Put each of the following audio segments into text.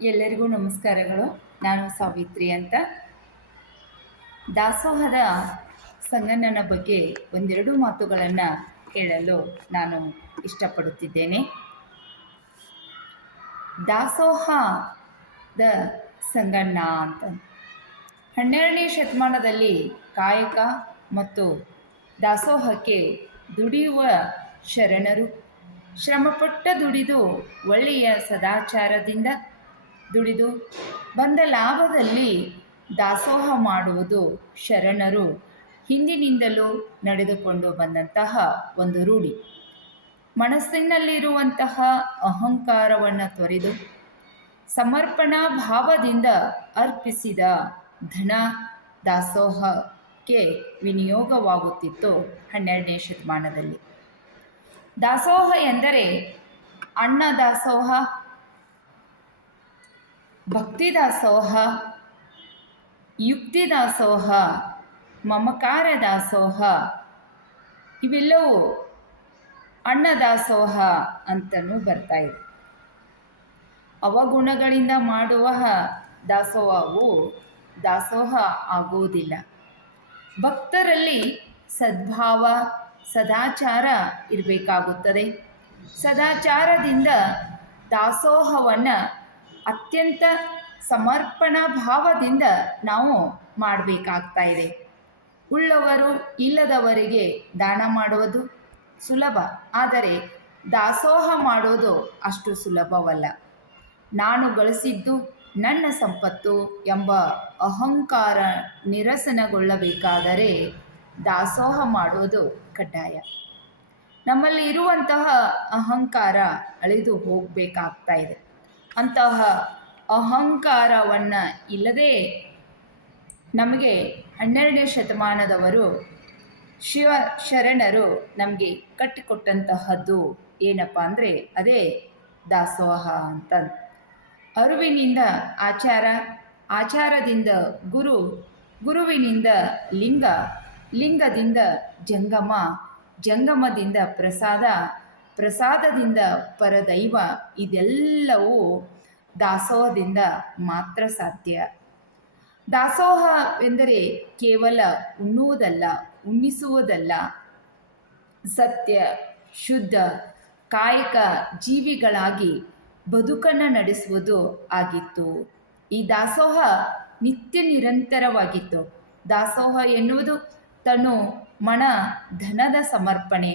ಎಲ್ಲರಿಗೂ ನಮಸ್ಕಾರಗಳು. ನಾನು ಸಾವಿತ್ರಿ ಅಂತ. ದಾಸೋಹದ ಸಂಗಣ್ಣನ ಬಗ್ಗೆ ಒಂದೆರಡು ಮಾತುಗಳನ್ನು ಹೇಳಲು ನಾನು ಇಷ್ಟಪಡುತ್ತಿದ್ದೇನೆ. ದಾಸೋಹದ ಸಂಗಣ್ಣ ಅಂತ 12ನೇ ಶತಮಾನದಲ್ಲಿ ಕಾಯಕ ಮತ್ತು ದಾಸೋಹಕ್ಕೆ ದುಡಿಯುವ ಶರಣರು ಶ್ರಮಪಟ್ಟ ದುಡಿದು ಒಳ್ಳೆಯ ಸದಾಚಾರದಿಂದ ದುಡಿದು ಬಂದ ಲಾಭದಲ್ಲಿ ದಾಸೋಹ ಮಾಡುವುದು ಶರಣರು ಹಿಂದಿನಿಂದಲೂ ನಡೆದುಕೊಂಡು ಬಂದಂತಹ ಒಂದು ರೂಢಿ. ಮನಸ್ಸಿನಲ್ಲಿರುವಂತಹ ಅಹಂಕಾರವನ್ನು ತೊರೆದು ಸಮರ್ಪಣಾ ಭಾವದಿಂದ ಅರ್ಪಿಸಿದ ಧನ ದಾಸೋಹಕ್ಕೆ ವಿನಿಯೋಗವಾಗುತ್ತಿತ್ತು 12ನೇ ಶತಮಾನದಲ್ಲಿ. ದಾಸೋಹ ಎಂದರೆ ಅನ್ನ ದಾಸೋಹ, ಭಕ್ತಿ ದಾಸೋಹ, ಯುಕ್ತಿ ದಾಸೋಹ, ಮಮಕಾರ ದಾಸೋಹ, ಇವೆಲ್ಲವೂ ಅನ್ನದಾಸೋಹ ಅಂತಲೂ ಬರ್ತಾ ಇದೆ. ಅವಗುಣಗಳಿಂದ ಮಾಡುವ ದಾಸೋಹವು ದಾಸೋಹ ಆಗುವುದಿಲ್ಲ. ಭಕ್ತರಲ್ಲಿ ಸದ್ಭಾವ ಸದಾಚಾರ ಇರಬೇಕಾಗುತ್ತದೆ. ಸದಾಚಾರದಿಂದ ದಾಸೋಹವನ್ನು ಅತ್ಯಂತ ಸಮರ್ಪಣಾ ಭಾವದಿಂದ ನಾವು ಮಾಡಬೇಕಾಗ್ತಾ ಇದೆ. ಉಳ್ಳವರು ಇಲ್ಲದವರಿಗೆ ದಾನ ಮಾಡುವುದು ಸುಲಭ, ಆದರೆ ದಾಸೋಹ ಮಾಡೋದು ಅಷ್ಟು ಸುಲಭವಲ್ಲ. ನಾನು ಗಳಿಸಿದ್ದು ನನ್ನ ಸಂಪತ್ತು ಎಂಬ ಅಹಂಕಾರ ನಿರಸನಗೊಳ್ಳಬೇಕಾದರೆ ದಾಸೋಹ ಮಾಡುವುದು ಕಡ್ಡಾಯ. ನಮ್ಮಲ್ಲಿ ಇರುವಂತಹ ಅಹಂಕಾರ ಅಳಿದು ಹೋಗಬೇಕಾಗ್ತಾ ಇದೆ. ಅಂತಹ ಅಹಂಕಾರವನ್ನು ಇಲ್ಲದೆ ನಮಗೆ 12ನೇ ಶತಮಾನದವರು ಶರಣರು ನಮಗೆ ಕಟ್ಟಿಕೊಟ್ಟಂತಹದ್ದು ಏನಪ್ಪ ಅಂದರೆ ಅದೇ ದಾಸೋಹ ಅಂತ. ಅರಿವಿನಿಂದ ಆಚಾರ, ಆಚಾರದಿಂದ ಗುರು, ಗುರುವಿನಿಂದ ಲಿಂಗ, ಲಿಂಗದಿಂದ ಜಂಗಮ, ಜಂಗಮದಿಂದ ಪ್ರಸಾದ, ಪ್ರಸಾದದಿಂದ ಪರದೈವ. ಇದೆಲ್ಲವೂ ದಾಸೋಹದಿಂದ ಮಾತ್ರ ಸಾಧ್ಯ. ದಾಸೋಹವೆಂದರೆ ಕೇವಲ ಉಣ್ಣುವುದಲ್ಲ, ಉಣ್ಣಿಸುವುದಲ್ಲ, ಸತ್ಯ ಶುದ್ಧ ಕಾಯಕ ಜೀವಿಗಳಾಗಿ ಬದುಕನ್ನು ನಡೆಸುವುದು ಆಗಿತ್ತು. ಈ ದಾಸೋಹ ನಿತ್ಯ ನಿರಂತರವಾಗಿತ್ತು. ದಾಸೋಹ ಎನ್ನುವುದು ತನು ಮನ ಧನದ ಸಮರ್ಪಣೆ.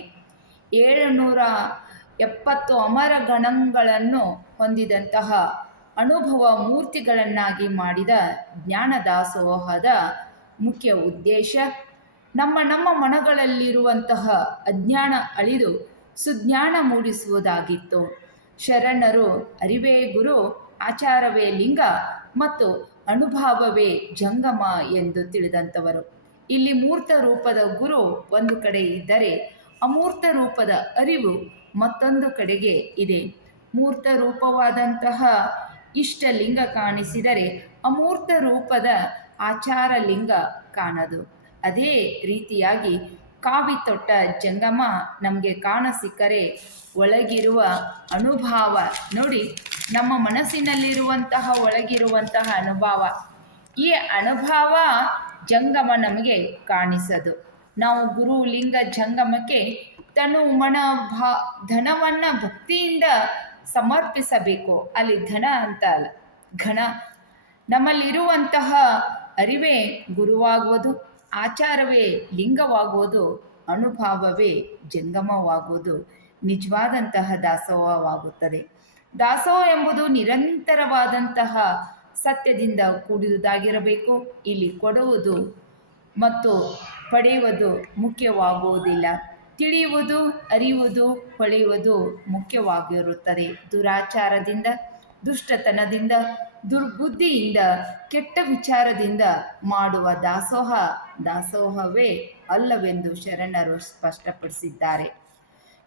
770 ಅಮರ ಗಣಗಳನ್ನು ಹೊಂದಿದಂತಹ ಅನುಭವ ಮೂರ್ತಿಗಳನ್ನಾಗಿ ಮಾಡಿದ ಜ್ಞಾನ ದಾಸೋಹದ ಮುಖ್ಯ ಉದ್ದೇಶ ನಮ್ಮ ಮನಗಳಲ್ಲಿರುವಂತಹ ಅಜ್ಞಾನ ಅಳಿದು ಸುಜ್ಞಾನ ಮೂಡಿಸುವುದಾಗಿತ್ತು. ಶರಣರು ಅರಿವೇ ಗುರು, ಆಚಾರವೇ ಲಿಂಗ ಮತ್ತು ಅನುಭವವೇ ಜಂಗಮ ಎಂದು ತಿಳಿದಂಥವರು. ಇಲ್ಲಿ ಮೂರ್ತ ರೂಪದ ಗುರು ಒಂದು ಕಡೆ ಇದ್ದರೆ ಅಮೂರ್ತ ರೂಪದ ಅರಿವು ಮತ್ತೊಂದು ಕಡೆಗೆ ಇದೆ. ಮೂರ್ತ ರೂಪವಾದಂತಹ ಇಷ್ಟಲಿಂಗ ಕಾಣಿಸಿದರೆ ಅಮೂರ್ತ ರೂಪದ ಆಚಾರ ಲಿಂಗ ಕಾಣದು. ಅದೇ ರೀತಿಯಾಗಿ ಕಾವಿ ತೊಟ್ಟ ಜಂಗಮ ನಮಗೆ ಕಾಣಸಿಕ್ಕರೆ ಒಳಗಿರುವ ಅನುಭವ ನೋಡಿ, ನಮ್ಮ ಮನಸ್ಸಿನಲ್ಲಿರುವಂತಹ ಒಳಗಿರುವಂತಹ ಅನುಭವ, ಈ ಅನುಭವ ಜಂಗಮ ನಮಗೆ ಕಾಣಿಸದು. ನಾವು ಗುರು ಲಿಂಗ ಜಂಗಮಕ್ಕೆ ತನು ಮನ ಧನವನ್ನು ಭಕ್ತಿಯಿಂದ ಸಮರ್ಪಿಸಬೇಕು. ಅಲ್ಲಿ ಧನ ಅಂತ ಅಲ್ಲ, ಘನ. ನಮ್ಮಲ್ಲಿರುವಂತಹ ಅರಿವೇ ಗುರುವಾಗುವುದು, ಆಚಾರವೇ ಲಿಂಗವಾಗುವುದು, ಅನುಭವವೇ ಜಂಗಮವಾಗುವುದು ನಿಜವಾದಂತಹ ದಾಸೋಹವಾಗುತ್ತದೆ. ದಾಸೋಹ ಎಂಬುದು ನಿರಂತರವಾದಂತಹ ಸತ್ಯದಿಂದ ಕೂಡಿದುದಾಗಿರಬೇಕು. ಇಲ್ಲಿ ಕೊಡುವುದು ಮತ್ತು ಪಡೆಯುವುದು ಮುಖ್ಯವಾಗುವುದಿಲ್ಲ. ತಿಳಿಯುವುದು, ಅರಿಯುವುದು, ಹೊಳೆಯುವುದು ಮುಖ್ಯವಾಗಿರುತ್ತದೆ. ದುರಾಚಾರದಿಂದ, ದುಷ್ಟತನದಿಂದ, ದುರ್ಬುದ್ಧಿಯಿಂದ, ಕೆಟ್ಟ ವಿಚಾರದಿಂದ ಮಾಡುವ ದಾಸೋಹ ದಾಸೋಹವೇ ಅಲ್ಲವೆಂದು ಶರಣರು ಸ್ಪಷ್ಟಪಡಿಸಿದ್ದಾರೆ.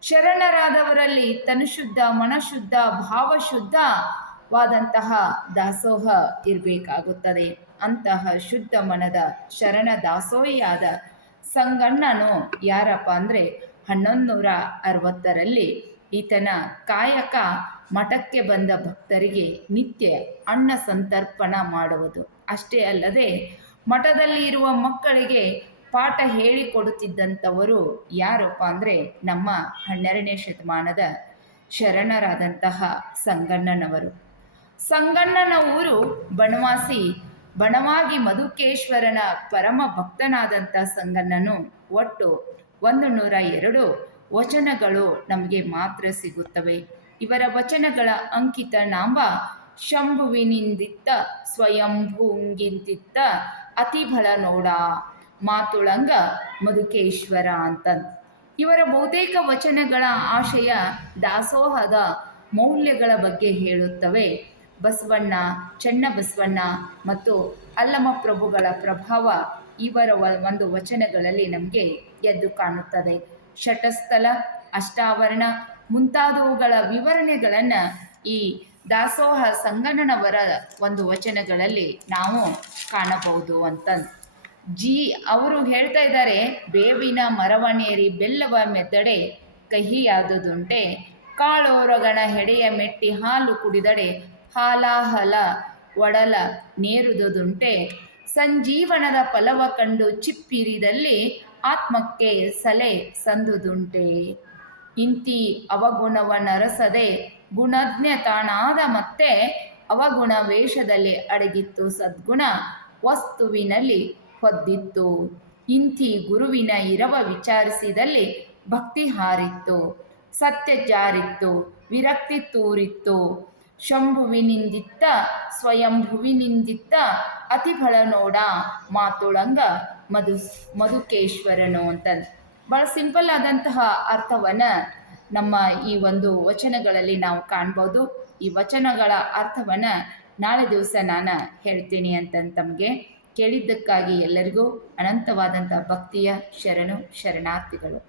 ಶರಣರಾದವರಲ್ಲಿ ತನುಶುದ್ಧ, ಮನಶುದ್ಧ, ಭಾವಶುದ್ಧವಾದಂತಹ ದಾಸೋಹ ಇರಬೇಕಾಗುತ್ತದೆ. ಅಂತಹ ಶುದ್ಧ ಮನದ ಶರಣ ದಾಸೋಹಿಯಾದ ಸಂಗಣ್ಣನು ಯಾರಪ್ಪ ಅಂದರೆ 1160ರಲ್ಲಿ ಈತನ ಕಾಯಕ ಮಠಕ್ಕೆ ಬಂದ ಭಕ್ತರಿಗೆ ನಿತ್ಯ ಅನ್ನ ಸಂತರ್ಪಣ ಮಾಡುವುದು ಅಷ್ಟೇ ಅಲ್ಲದೆ ಮಠದಲ್ಲಿ ಇರುವ ಮಕ್ಕಳಿಗೆ ಪಾಠ ಹೇಳಿಕೊಡುತ್ತಿದ್ದಂಥವರು ಯಾರಪ್ಪ ಅಂದರೆ ನಮ್ಮ 12ನೇ ಶತಮಾನದ ಶರಣರಾದಂತಹ ಸಂಗಣ್ಣನವರು. ಸಂಗಣ್ಣನ ಊರು ಬನವಾಸಿ. ಬನವಾಗಿ ಮಧುಕೇಶ್ವರನ ಪರಮ ಭಕ್ತನಾದಂಥ ಸಂಗಣ್ಣನು ಒಟ್ಟು 102 ವಚನಗಳು ನಮಗೆ ಮಾತ್ರ ಸಿಗುತ್ತವೆ. ಇವರ ವಚನಗಳ ಅಂಕಿತ ನಾಮ ಶಂಭುವಿನಿಂದಿತ್ತ ಸ್ವಯಂಭೂಂಗಿಂತಿತ್ತ ಅತಿಬಳ ನೋಡ ಮಾತುಳಂಗ ಮಧುಕೇಶ್ವರ ಅಂತ. ಇವರ ಬಹುತೇಕ ವಚನಗಳ ಆಶಯ ದಾಸೋಹದ ಮೌಲ್ಯಗಳ ಬಗ್ಗೆ ಹೇಳುತ್ತವೆ. ಬಸವಣ್ಣ, ಚನ್ನಬಸವಣ್ಣ ಮತ್ತು ಅಲ್ಲಮಪ್ರಭುಗಳ ಪ್ರಭಾವ ಇವರ ಒಂದು ವಚನಗಳಲ್ಲಿ ನಮಗೆ ಎದ್ದು ಕಾಣುತ್ತದೆ. ಶಟಸ್ಥಲ, ಅಷ್ಟಾವರಣ ಮುಂತಾದವುಗಳ ವಿವರಣೆಗಳನ್ನು ಈ ದಾಸೋಹ ಸಂಗಣ್ಣನವರ ಒಂದು ವಚನಗಳಲ್ಲಿ ನಾವು ಕಾಣಬಹುದು ಅಂತ. ಅವರು ಹೇಳ್ತಾ ಇದ್ದಾರೆ, ಬೇವಿನ ಮರವನೇರಿ ಬೆಲ್ಲವ ಮೆದ್ದಡೆ ಕಹಿಯಾದುದುಂಟೆ, ಕಾಳೋರಗಣ ಹೆಡೆಯ ಮೆಟ್ಟಿ ಹಾಲು ಕುಡಿದಡೆ ಹಾಲಾಹಲ ಒಡಲ ನೇರುದುದುಂಟೆ, ಸಂಜೀವನದ ಫಲವ ಕಂಡು ಚಿಪ್ಪಿರಿದಲ್ಲಿ ಆತ್ಮಕ್ಕೆ ಸಲೆ ಸಂದುದುಂಟೆ, ಇಂತಿ ಅವಗುಣವ ನರಸದೆ ಗುಣಜ್ಞ ತಾನಾದ ಮತ್ತೆ ಅವಗುಣ ವೇಷದಲ್ಲಿ ಅಡಗಿತ್ತು ಸದ್ಗುಣ ವಸ್ತುವಿನಲ್ಲಿ ಹೊದ್ದಿತ್ತು, ಇಂತಿ ಗುರುವಿನ ಇರವ ವಿಚಾರಿಸಿದಲ್ಲಿ ಭಕ್ತಿ ಹಾರಿತ್ತು, ಸತ್ಯ ಜಾರಿತ್ತು, ವಿರಕ್ತಿ ತೂರಿತ್ತು, ಶಂಭುವಿನಿಂದಿತ್ತ ಸ್ವಯಂಭುವಿನಿಂದಿತ್ತ ಅತಿಬಳ ನೋಡ ಮಾತುಳಂಗ ಮಧುಕೇಶ್ವರನು ಅಂತ. ಭಾಳ ಸಿಂಪಲ್ ಆದಂತಹ ಅರ್ಥವನ್ನು ನಮ್ಮ ಈ ಒಂದು ವಚನಗಳಲ್ಲಿ ನಾವು ಕಾಣ್ಬೋದು. ಈ ವಚನಗಳ ಅರ್ಥವನ್ನು ನಾಳೆ ದಿವಸ ನಾನು ಹೇಳ್ತೀನಿ ಅಂತ ತಮಗೆ. ಕೇಳಿದ್ದಕ್ಕಾಗಿ ಎಲ್ಲರಿಗೂ ಅನಂತವಾದಂಥ ಭಕ್ತಿಯ ಶರಣಾರ್ಥಿಗಳು.